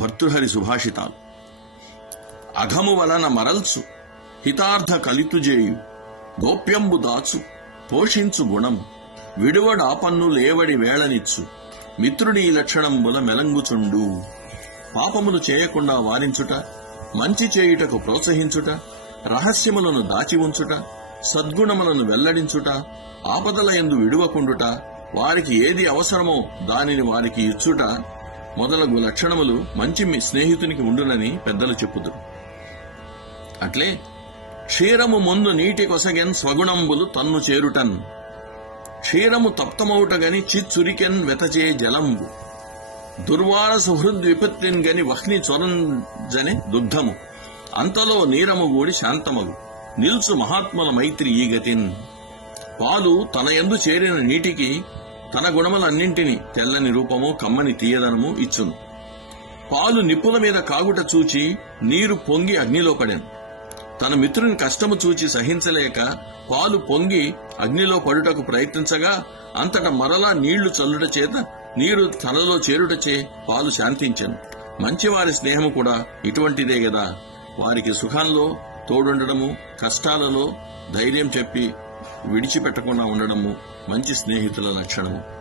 భర్తృహరి సుభాషితాలు. అఘము వలన మరల్చు హితార్థ కలితుజేయు గోప్యంబు దాచు పోషించు గుణము విడువడాపన్ను లేవడి వేళనిచ్చు మిత్రుడి లక్షణంబుల మెలంగుచుండు. పాపములు చేయకుండా వారించుట మంచి చేయుటకు ప్రోత్సహించుట రహస్యములను దాచి ఉంచుట సద్గుణములను వెల్లడించుట ఆపదల ఎందు విడువకుండుట వారికి ఏది అవసరమో దానిని వారికి ఇచ్చుట మొదలగు లక్షణములు మంచి మీ స్నేహితునికి ఉండునని పెద్దలు చెప్పుదురు. అట్లే క్షీరము ముందు నీటి కొసగెన్ స్వగుణంబులు తన్ను చేరుటన్. క్షీరము తప్తమౌటగని చిచ్చురికెన్ వెతచే జలంబు. దుర్వార సుహృద్ విపత్తిన్ గని వహ్ని చొరంజని దుగ్ధము. అంతలో నీరము గూడి శాంతమగు. నిల్చు మహాత్ముల మైత్రి ఈ గతిన్. పాలు తన ఎందు చేరిన నీటికి తన గుణములన్నింటినీ తెల్లని రూపము కమ్మని తీయదనము ఇచ్చును. పాలు నిప్పుల మీద కాగుట చూచి నీరు పొంగి అగ్నిలో పడాను. తన మిత్రుని కష్టము చూచి సహించలేక పాలు పొంగి అగ్నిలో పడుటకు ప్రయత్నించగా అంతట మరలా నీళ్ళు చల్లుట చేత నీరు తనలో చేరుటచే పాలు శాంతించెను. మంచివారి స్నేహము కూడా ఇటువంటిదే గదా. వారికి సుఖంలో తోడుండడము కష్టాలలో ధైర్యం చెప్పి విడిచిపెట్టకుండా ఉండడము మంచి స్నేహితుల లక్షణము.